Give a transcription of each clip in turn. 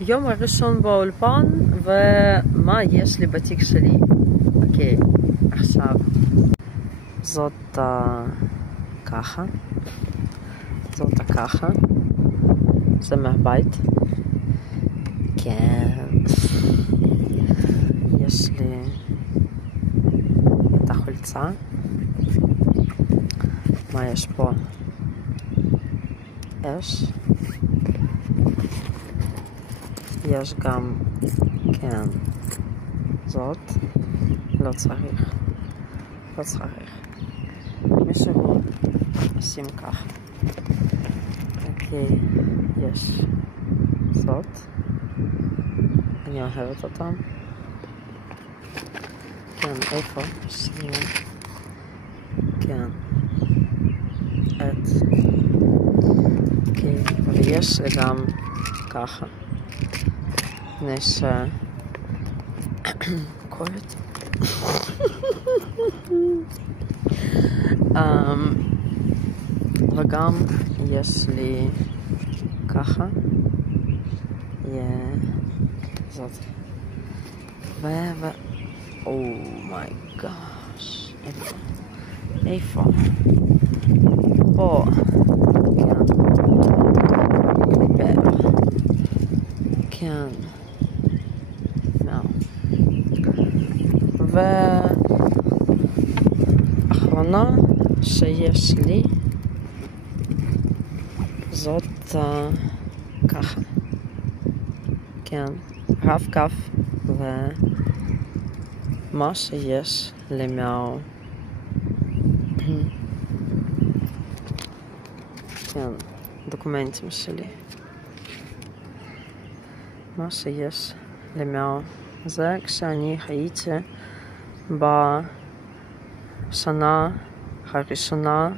יום הראשון באולפן, ומה יש לי בתיק שלי? אוקיי, עכשיו זאת ככה, זאת ככה, זה מהבית. כן, יש לי את החולצה. מה יש פה? אש. יש גם, כן, זאת. לא צריך. לא צריך. מישהו עושים ככה. אוקיי, יש זאת. אני אוהבת אותם. כן, איפה? שנייה. כן. את. אוקיי, ויש גם ככה. נש... כואבת. וגם יש לי ככה. זאת. אומיי גאש. איפה? פה. כן. ואחרונה שיש לי זאת ככה. כן, רב כף ומה שיש לי כן, דוקומנטים שלי. מה שיש לי זה כשאני הייתי בשנה הראשונה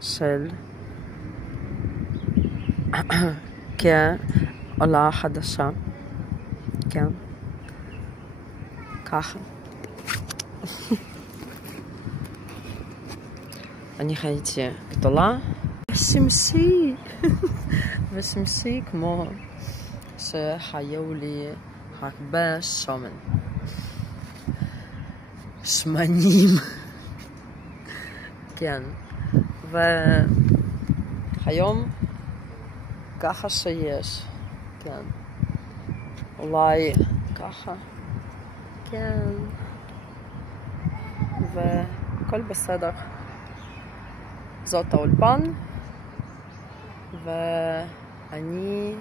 של כעולה חדשה. כן. ככה. אני הייתי גדולה ושמשי. ושמשי כמו שהיו לי הרבה שומן. שמנים. כן. והיום ככה שיש. כן. אולי ככה. כן. וכל בסדר. זאת האולפן. ואני